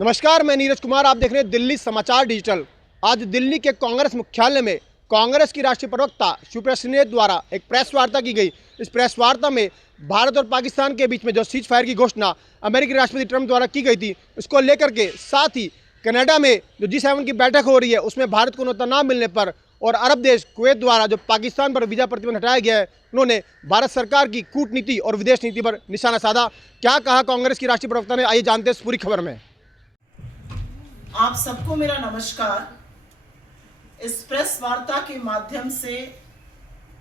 नमस्कार, मैं नीरज कुमार। आप देख रहे हैं दिल्ली समाचार डिजिटल। आज दिल्ली के कांग्रेस मुख्यालय में कांग्रेस की राष्ट्रीय प्रवक्ता शिवप्रिया सिन्हा द्वारा एक प्रेस वार्ता की गई। इस प्रेस वार्ता में भारत और पाकिस्तान के बीच में जो सीज फायर की घोषणा अमेरिकी राष्ट्रपति ट्रंप द्वारा की गई थी, उसको लेकर के साथ ही कनाडा में जो G7 की बैठक हो रही है उसमें भारत को न्योता न मिलने पर और अरब देश कुवैत द्वारा जो पाकिस्तान पर वीज़ा प्रतिबंध हटाया गया है, उन्होंने भारत सरकार की कूटनीति और विदेश नीति पर निशाना साधा। क्या कहा कांग्रेस की राष्ट्रीय प्रवक्ता ने, आइए जानते हैं इस पूरी खबर में। आप सबको मेरा नमस्कार। इस प्रेस वार्ता के माध्यम से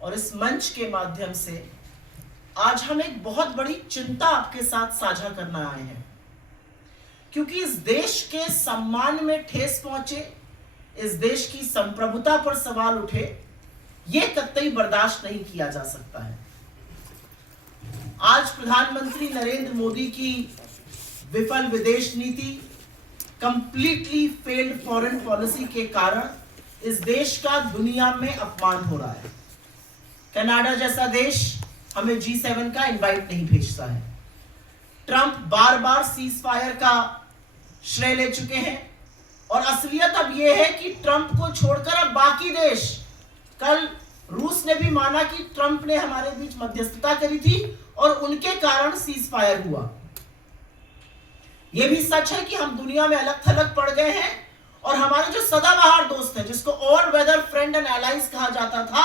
और इस मंच के माध्यम से आज हम एक बहुत बड़ी चिंता आपके साथ साझा करना आए हैं, क्योंकि इस देश के सम्मान में ठेस पहुंचे, इस देश की संप्रभुता पर सवाल उठे, यह कतई बर्दाश्त नहीं किया जा सकता है। आज प्रधानमंत्री नरेंद्र मोदी की विफल विदेश नीति, कंप्लीटली फेल्ड फॉरेन पॉलिसी के कारण इस देश का दुनिया में अपमान हो रहा है। कनाडा जैसा देश हमें G7 का इनवाइट नहीं भेजता है। ट्रंप बार बार सीज फायर का श्रेय ले चुके हैं और असलियत अब यह है कि ट्रंप को छोड़कर अब बाकी देश, कल रूस ने भी माना कि ट्रंप ने हमारे बीच मध्यस्थता करी थी और उनके कारण सीज फायर हुआ। यह भी सच है कि हम दुनिया में अलग थलग पड़ गए हैं और हमारे जो सदाबहार दोस्त हैं, जिसको all weather friend and allies कहा जाता था,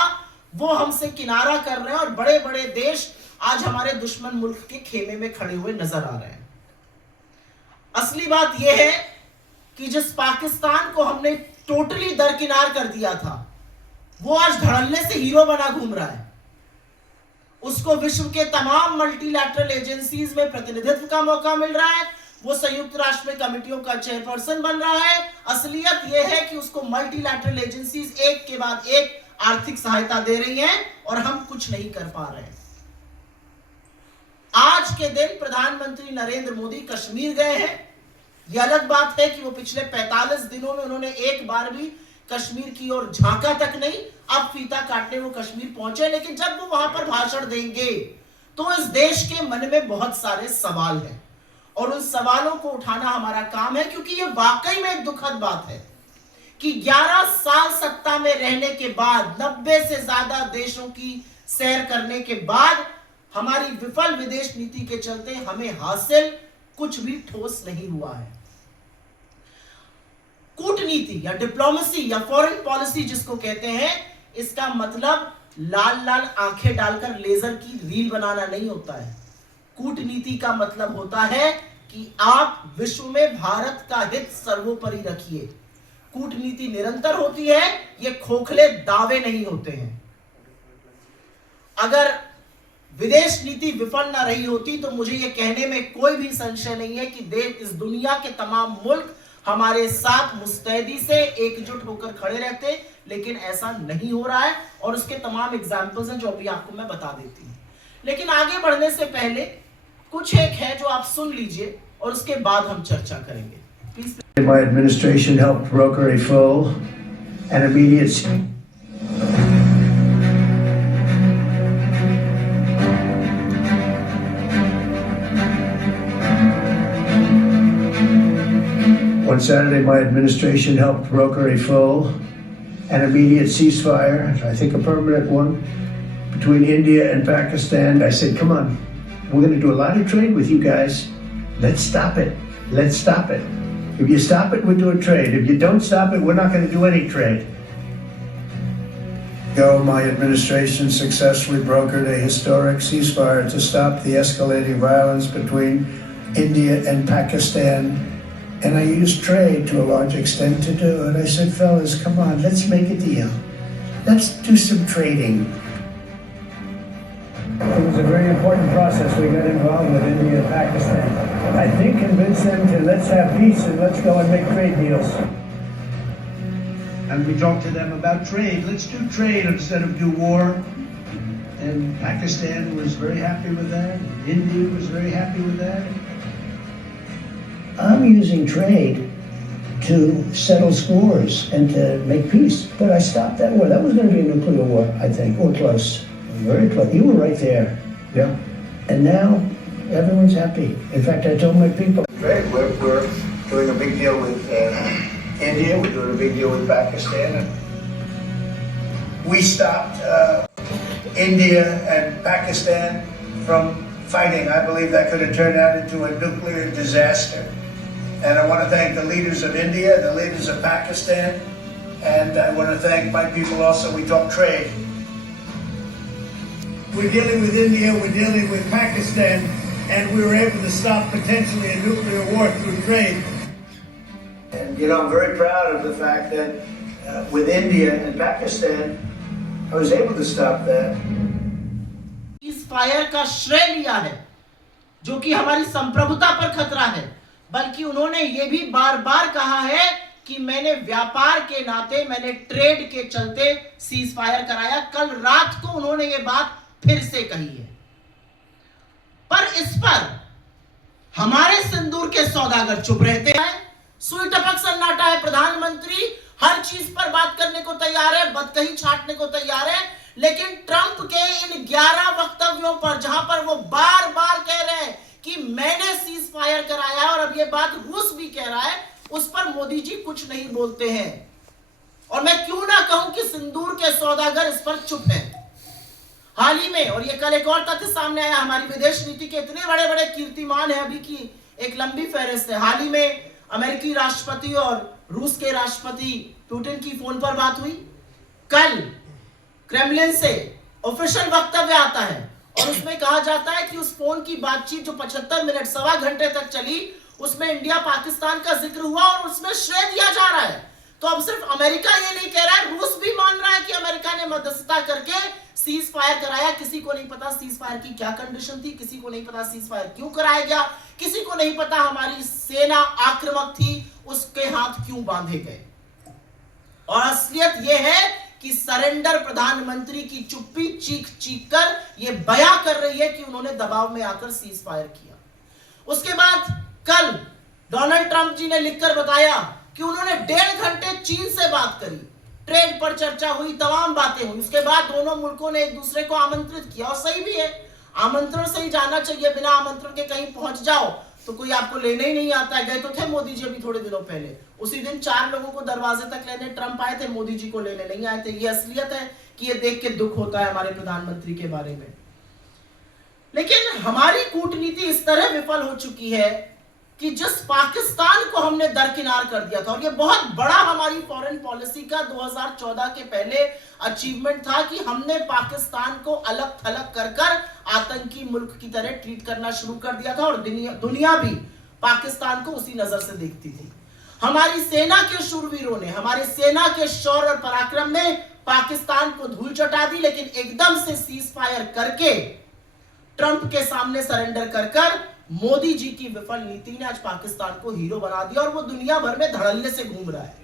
वो हमसे किनारा कर रहे हैं और बड़े बड़े देश आज हमारे दुश्मन मुल्क के खेमे में खड़े हुए नजर आ रहे हैं। असली बात यह है कि जिस पाकिस्तान को हमने टोटली दरकिनार कर दिया था, वो आज धड़ल्ले से हीरो बना घूम रहा है। उसको विश्व के तमाम मल्टीलैटरल एजेंसीज में प्रतिनिधित्व का मौका मिल रहा है, वो संयुक्त राष्ट्र में कमेटियों का चेयरपर्सन बन रहा है। असलियत यह है कि उसको मल्टीलैटरल एजेंसीज एक के बाद एक आर्थिक सहायता दे रही हैं और हम कुछ नहीं कर पा रहे हैं। आज के दिन प्रधानमंत्री नरेंद्र मोदी कश्मीर गए हैं। यह अलग बात है कि वो पिछले 45 दिनों में उन्होंने एक बार भी कश्मीर की ओर झांका तक नहीं। अब फीता काटने वो कश्मीर पहुंचे, लेकिन जब वो वहां पर भाषण देंगे तो इस देश के मन में बहुत सारे सवाल हैं और उन सवालों को उठाना हमारा काम है, क्योंकि ये वाकई में एक दुखद बात है कि 11 साल सत्ता में रहने के बाद, 90 से ज्यादा देशों की सैर करने के बाद, हमारी विफल विदेश नीति के चलते हमें हासिल कुछ भी ठोस नहीं हुआ है। कूटनीति या डिप्लोमेसी या फॉरेन पॉलिसी जिसको कहते हैं, इसका मतलब लाल लाल आंखें डालकर लेजर की रील बनाना नहीं होता है। कूटनीति का मतलब होता है कि आप विश्व में भारत का हित सर्वोपरि रखिए। कूटनीति निरंतर होती है, ये खोखले दावे नहीं होते हैं। अगर विदेश नीति विफल ना रही होती तो मुझे यह कहने में कोई भी संशय नहीं है कि देश, इस दुनिया के तमाम मुल्क हमारे साथ मुस्तैदी से एकजुट होकर खड़े रहते, लेकिन ऐसा नहीं हो रहा है और उसके तमाम एग्जाम्पल्स हैं जो अभी आपको मैं बता देती हूं। लेकिन आगे बढ़ने से पहले कुछ एक है जो आप सुन लीजिए और उसके बाद हम चर्चा करेंगे। Please. My administration helped broker a full and immediate On Saturday, my administration helped broker a full and immediate ceasefire, I think a permanent one, between India and Pakistan. I said, come on, we're going to do a lot of trade with you guys. Let's stop it. Let's stop it. If you stop it, we're doing trade. If you don't stop it, we're not going to do any trade. My administration successfully brokered a historic ceasefire to stop the escalating violence between India and Pakistan. And I used trade to a large extent to do it. I said, fellas, come on, let's make a deal. Let's do some trading. It was a very important process. We got involved with India and Pakistan. I think convince them to let's have peace and let's go and make trade deals. And we talked to them about trade. Let's do trade instead of do war. And Pakistan was very happy with that. India was very happy with that. I'm using trade to settle scores and to make peace. But I stopped that war. That was going to be a nuclear war, I think, or close. Very close. You were right there. Yeah. And now everyone's happy. In fact, I told my people. We're doing a big deal with India. We're doing a big deal with Pakistan. And we stopped India and Pakistan from fighting. I believe that could have turned out into a nuclear disaster. And I want to thank the leaders of India, the leaders of Pakistan, and I want to thank my people also. We talk trade. We're dealing with India, we're dealing with Pakistan, and we were able to stop potentially a nuclear war through trade. And you know, I'm very proud of the fact that with India and Pakistan, I was able to stop that. इस fire का श्रेय लिया है, जो कि हमारी संप्रभुता पर खतरा है, बल्कि उन्होंने ये भी बार बार कहा है कि मैंने व्यापार के नाते, मैंने ट्रेड के चलते सीज फायर कराया। कल रात को उन्होंने ये बात फिर से कही है। पर इस पर हमारे सिंदूर के सौदागर चुप रहते हैं। सुई टपक सन्नाटा है। प्रधानमंत्री हर चीज पर बात करने को तैयार है, बदकही छाटने को तैयार है, लेकिन ट्रंप के इन 11 वक्तव्यों पर, जहां पर वो बार बार कह रहे हैं कि मैंने सीज फायर कराया और अब ये बात रूस भी कह रहा है, उस पर मोदी जी कुछ नहीं बोलते हैं। और मैं क्यों ना कहूं कि सिंदूर के सौदागर इस पर चुप है। हाल ही में, और ये कल एक और तथ्य सामने आया, हमारी विदेश नीति के इतने बड़े बड़े कीर्तिमान है, अभी की एक लंबी फहरिस्त है। हाल ही में अमेरिकी राष्ट्रपति और रूस के राष्ट्रपति पुतिन की फोन पर बात हुई। कल क्रेमलिन से ऑफिशियल वक्तव्य आता है और उसमें कहा जाता है कि उस फोन की बातचीत जो 75 मिनट, सवा घंटे तक चली, उसमें इंडिया पाकिस्तान का जिक्र हुआ और उसमें श्रेय दिया जा रहा है। तो अब सिर्फ अमेरिका ये नहीं कह रहा है, रूस भी मान रहा है कि अमेरिका ने मध्यस्थता करके सीज फायर कराया। किसी को नहीं पता सीज फायर की क्या कंडीशन थी, किसी को नहीं पता सीज फायर क्यों कराया गया, किसी को नहीं पता हमारी सेना आक्रामक थी, उसके हाथ क्यों बांधे गए। और असलियत यह है कि सरेंडर प्रधानमंत्री की चुप्पी चीख चीख कर यह बयां कर रही है कि उन्होंने दबाव में आकर सीज फायर किया। उसके बाद कल डोनाल्ड ट्रंप जी ने लिखकर बताया कि उन्होंने 1.5 घंटे चीन से बात करी, ट्रेड पर चर्चा हुई, तमाम बातें हुई। उसके बाद दोनों मुल्कों ने एक दूसरे को आमंत्रित किया, और सही भी है, आमंत्रण से ही जाना चाहिए। बिना आमंत्रण के कहीं पहुंच जाओ तो कोई आपको लेने ही नहीं आता है। गए तो थे मोदी जी अभी थोड़े दिनों पहले, उसी दिन 4 लोगों को दरवाजे तक लेने ट्रंप आए थे, मोदी जी को लेने नहीं आए थे। ये असलियत है कि ये देख के दुख होता है हमारे प्रधानमंत्री के बारे में। लेकिन हमारी कूटनीति इस तरह विफल हो चुकी है कि जिस पाकिस्तान को हमने दरकिनार कर दिया था, और ये बहुत बड़ा हमारी फॉरेन पॉलिसी का 2014 के पहले अचीवमेंट था कि हमने पाकिस्तान को अलग थलग कर कर आतंकी मुल्क की तरह ट्रीट करना शुरू कर दिया था, और दुनिया भी पाकिस्तान को उसी नजर से देखती थी। हमारी सेना के शूरवीरों ने, हमारी सेना के शौर्य और पराक्रम ने पाकिस्तान को धूल चटा दी, लेकिन एकदम से सीज फायर करके ट्रंप के सामने सरेंडर कर कर मोदी जी की विफल नीति ने आज पाकिस्तान को हीरो बना दिया, और वो दुनिया भर में धड़ल्ले से घूम रहा है।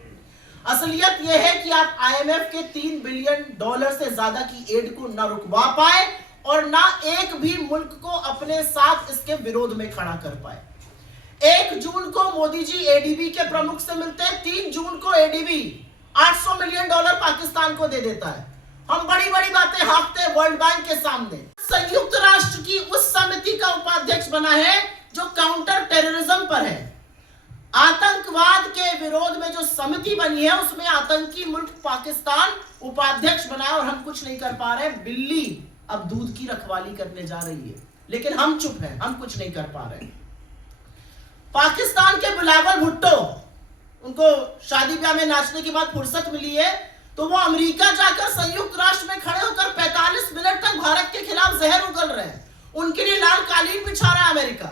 असलियत यह है कि आप IMF के $3 बिलियन से ज्यादा की एड को न रुकवा पाए और ना एक भी मुल्क को अपने साथ इसके विरोध में खड़ा कर पाए। 1 जून को मोदी जी ADB के प्रमुख से मिलते हैं, 3 जून को ADB $800 मिलियन पाकिस्तान को दे देता है। हम बड़ी बड़ी बातें हाँकते हैं वर्ल्ड बैंक के सामने। संयुक्त राष्ट्र की उस समिति का उपाध्यक्ष बना है जो काउंटर टेररिज्म पर है। आतंकवाद के विरोध में जो समिति बनी है उसमें आतंकी मुल्क पाकिस्तान उपाध्यक्ष बना है, और हम कुछ नहीं कर पा रहे। बिल्ली अब दूध की रखवाली करने जा रही है, लेकिन हम चुप हैं, हम कुछ नहीं कर पा रहे। पाकिस्तान के बिलावल भुट्टो, उनको शादी ब्याह में नाचने के बाद फुर्सत मिली है तो वो अमेरिका जाकर संयुक्त राष्ट्र में खड़े होकर 45 मिनट तक भारत के खिलाफ जहर उगल रहे हैं। उनके लिए लाल कालीन बिछा रहा है अमेरिका।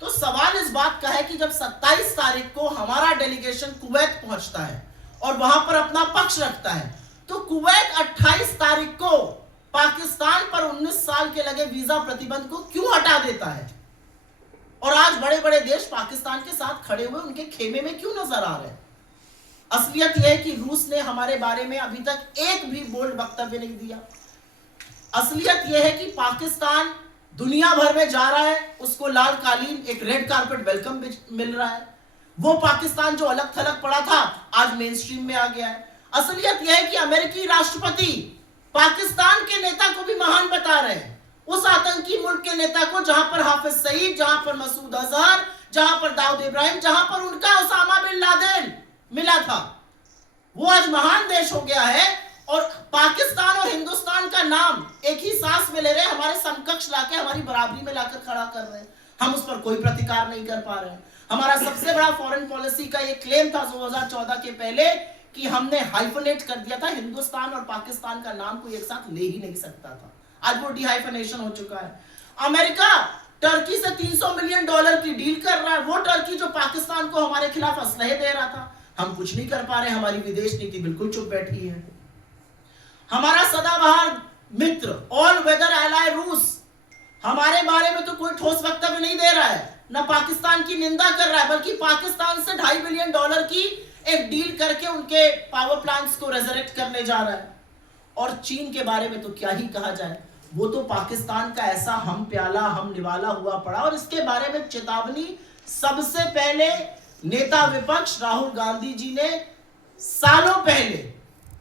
तो सवाल इस बात का है कि जब 27 तारीख को हमारा डेलीगेशन कुवैत पहुंचता है और वहां पर अपना पक्ष रखता है, तो कुवैत 28 तारीख को पाकिस्तान पर 19 साल के लगे वीजा प्रतिबंध को क्यों हटा देता है, और आज बड़े बड़े देश पाकिस्तान के साथ खड़े हुए उनके खेमे में क्यों नजर आ रहे हैं। असलियत यह है कि रूस ने हमारे बारे में अभी तक एक भी बोल्ड वक्तव्य नहीं दिया। असलियत यह है कि पाकिस्तान दुनिया भर में जा रहा है, उसको लाल कालीन, एक रेड कारपेट वेलकम मिल रहा है। वो पाकिस्तान जो अलग थलग पड़ा था आज मेन स्ट्रीम में आ गया है। असलियत यह है कि अमेरिकी राष्ट्रपति पाकिस्तान के नेता को भी महान बता रहे हैं, उस आतंकी मुल्क के नेता को जहां पर हाफिज सईद, जहां पर मसूद अजहर, जहां पर दाऊद इब्राहिम, जहां पर उनका ओसामा बिन लादेन मिला था, वो आज महान देश हो गया है। और पाकिस्तान और हिंदुस्तान का नाम एक ही सांस में ले रहे हैं, हमारे समकक्ष लाके हमारी बराबरी में लाकर खड़ा कर रहे हैं। हम उस पर कोई प्रतिकार नहीं कर पा रहे हैं। हमारा सबसे बड़ा फॉरेन पॉलिसी का ये क्लेम था 2014 के पहले कि हमने हाइफनेट कर दिया था, हिंदुस्तान और पाकिस्तान का नाम कोई एक साथ ले ही नहीं सकता था। आज वो डिहाइफनेशन हो चुका है। अमेरिका टर्की से $300 मिलियन की डील कर रहा है, वो टर्की जो पाकिस्तान को हमारे खिलाफ असलहे दे रहा था। हम कुछ नहीं कर पा रहे, हमारी विदेश नीति बिल्कुल चुप बैठी है। हमारा सदाबहार मित्र ऑल वेदर एलाय रूस हमारे बारे में तो कोई ठोस वक्तव्य नहीं दे रहा है, ना पाकिस्तान की निंदा कर रहा है, बल्कि पाकिस्तान से $2.5 बिलियन की एक डील करके उनके पावर प्लांट्स को रेजरेक्ट करने जा रहा है। और चीन के बारे में तो क्या ही कहा जाए, वो तो पाकिस्तान का ऐसा हम प्याला हम निवाला हुआ पड़ा। और इसके बारे में चेतावनी सबसे पहले नेता विपक्ष राहुल गांधी जी ने सालों पहले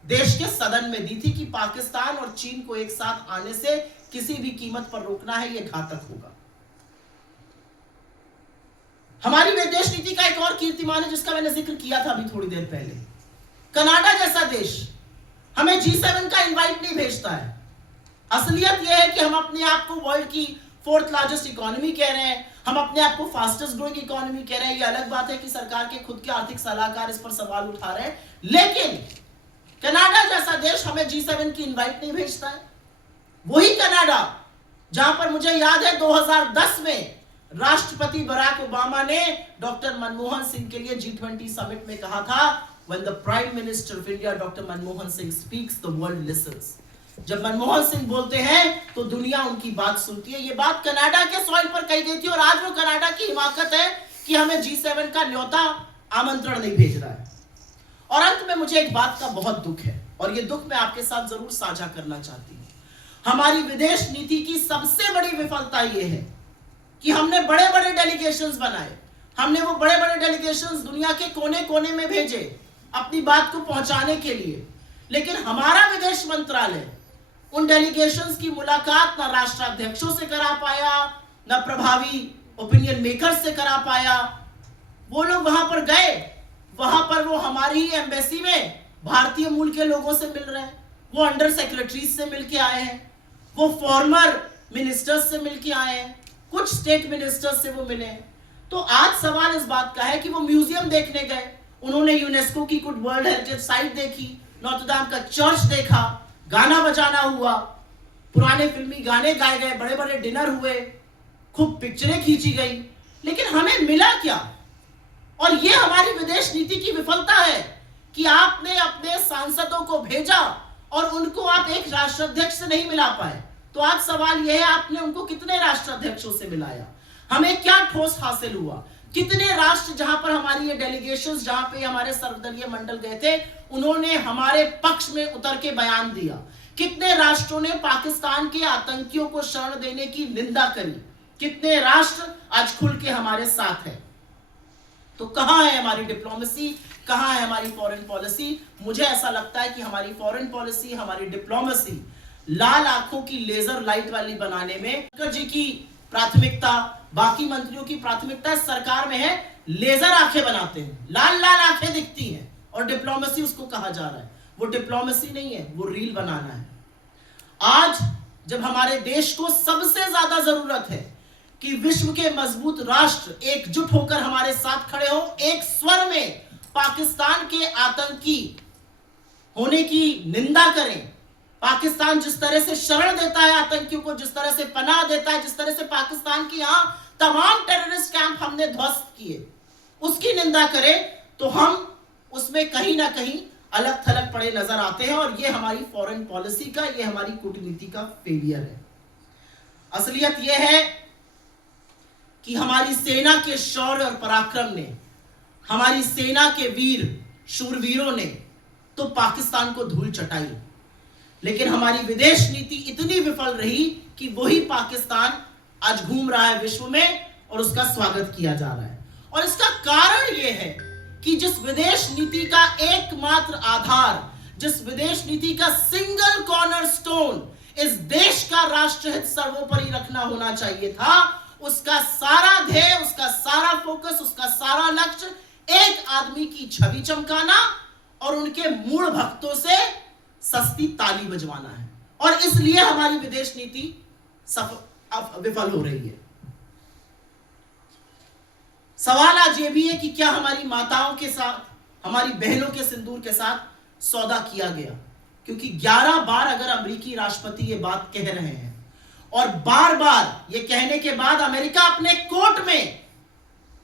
देश के सदन में दी थी कि पाकिस्तान और चीन को एक साथ आने से किसी भी कीमत पर रोकना है, यह घातक होगा। हमारी विदेश नीति का एक और कीर्तिमान है जिसका मैंने जिक्र किया था अभी थोड़ी देर पहले। कनाडा जैसा देश हमें G7 का इनवाइट नहीं भेजता है। असलियत यह है कि हम अपने आप को वर्ल्ड की 4th लार्जेस्ट इकोनॉमी कह रहे हैं, हम अपने आप को फास्टेस्ट ग्रोइंग इकोनॉमी कह रहे हैं। ये अलग बात है कि सरकार के खुद के आर्थिक सलाहकार इस पर सवाल उठा रहे हैं, लेकिन कनाडा जैसा देश हमें G7 की इनवाइट नहीं भेजता है। वही कनाडा जहां पर मुझे याद है 2010 में राष्ट्रपति बराक ओबामा ने डॉक्टर मनमोहन सिंह के लिए G20 समिट में कहा था, when the Prime Minister of India Dr. Manmohan Singh speaks the world listens। जब मनमोहन सिंह बोलते हैं तो दुनिया उनकी बात सुनती है। ये बात कनाडा के सॉइल पर कही गई थी और आज वो कनाडा की हिमाकत है कि हमें G7 का न्योता आमंत्रण नहीं भेज रहा है। और अंत में मुझे एक बात का बहुत दुख है और ये दुख मैं आपके साथ जरूर साझा करना चाहती हूँ। हमारी विदेश नीति की सबसे बड़ी विफलता ये है कि हमने बड़े बड़े डेलीगेशंस बनाए, हमने वो बड़े बड़े डेलीगेशंस दुनिया के कोने कोने में भेजे अपनी बात को पहुंचाने के लिए, लेकिन हमारा विदेश मंत्रालय उन डेलीगेशंस की मुलाकात ना राष्ट्राध्यक्षों से करा पाया, ना प्रभावी ओपिनियन मेकर्स से करा पाया। वो लोग वहां पर गए, वहां पर वो हमारी ही एम्बेसी में भारतीय मूल के लोगों से मिल रहे हैं, वो अंडर सेक्रेटरीज से मिलके आए हैं, वो फॉर्मर मिनिस्टर्स से मिलके आए हैं, कुछ स्टेट मिनिस्टर्स से वो मिले। तो आज सवाल इस बात का है कि वो म्यूजियम देखने गए, उन्होंने यूनेस्को की कुछ वर्ल्ड हेरिटेज साइट देखी, नोत्र दाम का चर्च देखा, गाना बजाना हुआ, पुराने फिल्मी गाने गाए गए, बड़े बड़े डिनर हुए, खूब पिक्चरें खींची गई, लेकिन हमें मिला क्या? और ये हमारी विदेश नीति की विफलता है कि आपने अपने सांसदों को भेजा और उनको आप एक राष्ट्राध्यक्ष से नहीं मिला पाए। तो आज सवाल यह है, आपने उनको कितने राष्ट्राध्यक्षों से मिलाया? हमें क्या ठोस हासिल हुआ? कितने राष्ट्र जहां पर हमारी ये डेलीगेशंस, जहां पे हमारे सर्वदलीय मंडल गए थे, उन्होंने हमारे पक्ष में उतर के बयान दिया? कितने राष्ट्रों ने पाकिस्तान के आतंकियों को शरण देने की निंदा करी? कितने राष्ट्र आज खुल के हमारे साथ हैं? तो कहां है हमारी डिप्लोमेसी, कहां है हमारी फॉरेन पॉलिसी? मुझे ऐसा लगता है कि हमारी फॉरेन पॉलिसी, हमारी डिप्लोमेसी लाल आंखों की लेजर लाइट वाली बनाने में शंकर जी की प्राथमिकता, बाकी मंत्रियों की प्राथमिकता सरकार में है, लेजर आंखें बनाते हैं, लाल लाल आंखें दिखती हैं और डिप्लोमेसी उसको कहा जा रहा है। वो डिप्लोमेसी नहीं है, वो रील बनाना है। आज जब हमारे देश को सबसे ज्यादा जरूरत है कि विश्व के मजबूत राष्ट्र एकजुट होकर हमारे साथ खड़े हो, एक स्वर में पाकिस्तान के आतंकी होने की निंदा करें, पाकिस्तान जिस तरह से शरण देता है आतंकियों को, जिस तरह से पनाह देता है, जिस तरह से पाकिस्तान के यहां तमाम टेररिस्ट कैंप हमने ध्वस्त किए, उसकी निंदा करें, तो हम उसमें कहीं ना कहीं अलग थलग पड़े नजर आते हैं। और ये हमारी फॉरेन पॉलिसी का, ये हमारी कूटनीति का फेलियर है। असलियत यह है कि हमारी सेना के शौर्य और पराक्रम ने, हमारी सेना के वीर शूरवीरों ने तो पाकिस्तान को धूल चटाई, लेकिन हमारी विदेश नीति इतनी विफल रही कि वही पाकिस्तान आज घूम रहा है विश्व में और उसका स्वागत किया जा रहा है। और इसका कारण यह है कि जिस विदेश नीति का एकमात्र आधार, जिस विदेश नीति का सिंगल कॉर्नरस्टोन इस देश का राष्ट्रहित सर्वोपरि रखना होना चाहिए था, उसका सारा ध्येय, उसका सारा फोकस, उसका सारा लक्ष्य एक आदमी की छवि चमकाना और उनके मूल भक्तों से सस्ती ताली बजवाना है। और इसलिए हमारी विदेश नीति विफल हो रही है। सवाल आज यह भी है कि क्या हमारी माताओं के साथ, हमारी बहनों के सिंदूर के साथ सौदा किया गया? क्योंकि 11 बार अगर अमेरिकी राष्ट्रपति ये बात कह रहे हैं और बार बार ये कहने के बाद अमेरिका अपने कोर्ट में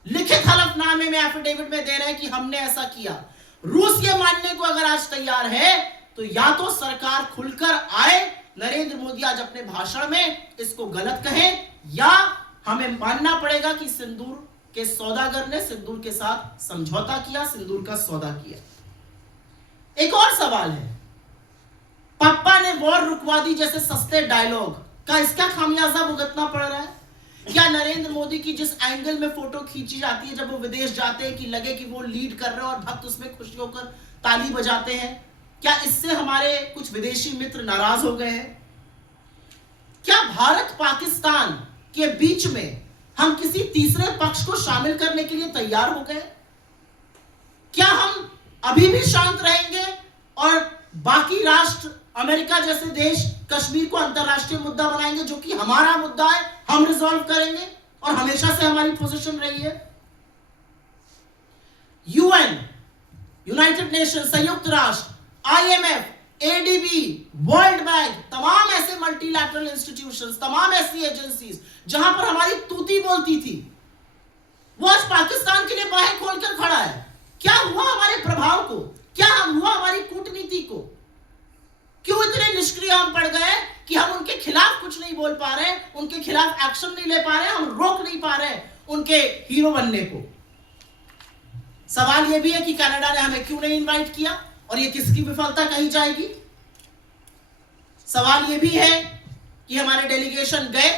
लिखित हलफनामे में, एफिडेविट में दे रहे हैं कि हमने ऐसा किया, रूस ये मानने को अगर आज तैयार है तो या तो सरकार खुलकर आए, नरेंद्र मोदी आज अपने भाषण में इसको गलत कहें, या हमें मानना पड़ेगा कि सिंदूर के सौदागर ने सिंदूर के साथ समझौता किया, सिंदूर का सौदा किया। एक और सवाल है, पप्पा ने वॉर रुकवा दी जैसे सस्ते डायलॉग का इसका खामियाजा भुगतना पड़ रहा है? क्या नरेंद्र मोदी की जिस एंगल में फोटो खींची जाती है जब वो विदेश जाते हैं कि लगे कि वो लीड कर रहे हैं और भक्त उसमें खुशी होकर ताली बजाते हैं, क्या इससे हमारे कुछ विदेशी मित्र नाराज हो गए हैं? क्या भारत पाकिस्तान के बीच में हम किसी तीसरे पक्ष को शामिल करने के लिए तैयार हो गए? क्या हम अभी भी शांत रहेंगे और बाकी राष्ट्र, अमेरिका जैसे देश कश्मीर को अंतरराष्ट्रीय मुद्दा बनाएंगे जो कि हमारा मुद्दा है, हम रिजॉल्व करेंगे और हमेशा से हमारी पोजीशन रही है? यूएन, यूनाइटेड नेशन, संयुक्त राष्ट्र, आईएमएफ, एडीबी, वर्ल्ड बैंक, तमाम ऐसे मल्टीलैटरल इंस्टीट्यूशंस, तमाम ऐसी एजेंसीज जहां पर हमारी तूती बोलती थी, वो आज पाकिस्तान के लिए बाहें खोलकर खड़ा है। क्या हुआ हमारे प्रभाव को? क्या हुआ हमारी कूटनीति को? क्यों इतने निष्क्रिय हम पड़ गए कि हम उनके खिलाफ कुछ नहीं बोल पा रहे, उनके खिलाफ एक्शन नहीं ले पा रहे, हम रोक नहीं पा रहे उनके हीरो बनने को? सवाल यह भी है कि कनाडा ने हमें क्यों नहीं इनवाइट किया और ये किसकी विफलता कही जाएगी? सवाल यह भी है कि हमारे डेलीगेशन गए,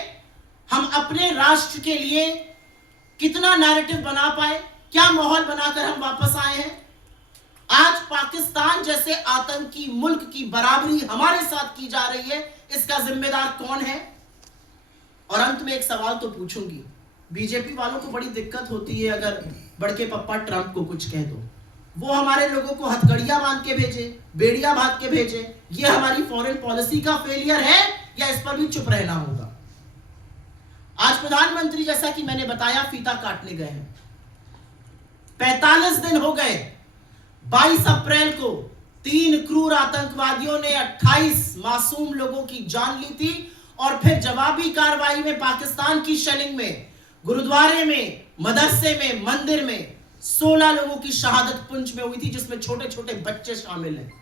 हम अपने राष्ट्र के लिए कितना नैरेटिव बना पाए, क्या माहौल बनाकर हम वापस आए हैं? आज पाकिस्तान जैसे आतंकी मुल्क की बराबरी हमारे साथ की जा रही है, इसका जिम्मेदार कौन है? और अंत में एक सवाल तो पूछूंगी, बीजेपी वालों को बड़ी दिक्कत होती है अगर बड़के पप्पा ट्रंप को कुछ कह दो, वो हमारे लोगों को हथकड़ियां बांध के भेजे, बेड़ियां बांध के भेजे। ये हमारी फॉरेन पॉलिसी का फेलियर है या इस पर भी चुप रहना होगा? आज प्रधानमंत्री, जैसा कि मैंने बताया, फीता काटने गए हैं। 45 दिन हो गए। 22 अप्रैल को 3 क्रूर आतंकवादियों ने 28 मासूम लोगों की जान ली थी और फिर जवाबी कार्रवाई में पाकिस्तान की शेलिंग में, गुरुद्वारे में, मदरसे में, मंदिर में 16 लोगों की शहादत पुंछ में हुई थी, जिसमें छोटे छोटे बच्चे शामिल हैं।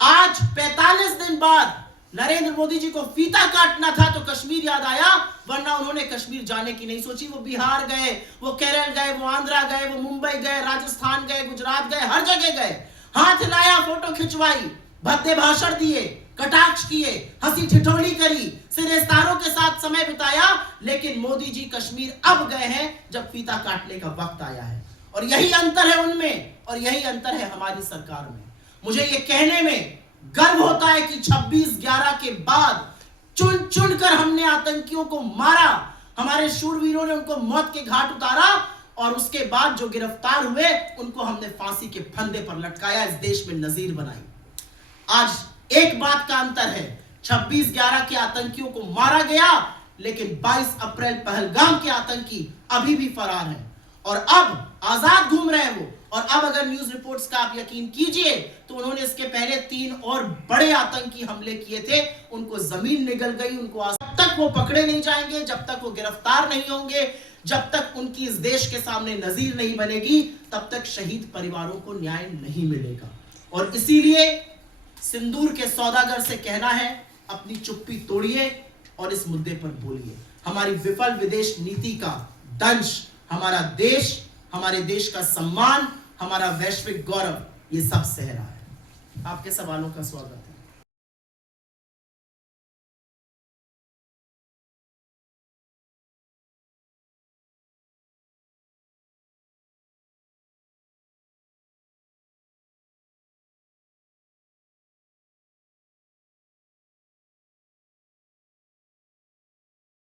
आज 45 दिन बाद नरेंद्र मोदी जी को फीता काटना था तो कश्मीर याद आया, वरना उन्होंने कश्मीर जाने की नहीं सोची। वो बिहार गए, वो केरल गए, वो आंध्रा गए, वो मुंबई गए, राजस्थान गए, गुजरात गए, हर जगह गए, हाथ हिलाया, फोटो खिंचवाई, भद्दे भाषण दिए, कटाक्ष किए, हंसी ठिठोली करी, सिरेस्तारों के साथ समय बिताया। लेकिन मोदी जी कश्मीर अब गए हैं जब फीता काटने का वक्त आया है। और यही अंतर है उनमें और यही अंतर है हमारी सरकार में। मुझे ये कहने में गर्व होता है कि 26/11 के बाद चुन चुन कर हमने आतंकियों को मारा, हमारे शूरवीरों ने उनको मौत के घाट उतारा और उसके बाद जो गिरफ्तार हुए उनको हमने फांसी के फंदे पर लटकाया, इस देश में नजीर बनाई। आज एक बात का अंतर है, 26/11 के आतंकियों को मारा गया, लेकिन 22 अप्रैल पहलगाम के आतंकी अभी भी फरार हैं और अब आजाद घूम रहे हैं वो। और अब अगर न्यूज रिपोर्ट्स का आप यकीन कीजिए तो उन्होंने इसके पहले 3 और बड़े आतंकी हमले किए थे, उनको जमीन निगल गई, उनको जब तक वो पकड़े नहीं जाएंगे, जब तक वो गिरफ्तार नहीं होंगे, जब तक उनकी इस देश के सामने नजीर नहीं बनेगी, तब तक शहीद परिवारों को न्याय नहीं मिलेगा। और इसीलिए सिंदूर के सौदागर से कहना है, अपनी चुप्पी तोड़िए और इस मुद्दे पर बोलिए। हमारी विफल विदेश नीति का दंश हमारा देश, हमारे देश का सम्मान, हमारा वैश्विक गौरव, ये सब सह रहा है। आपके सवालों का स्वागत है।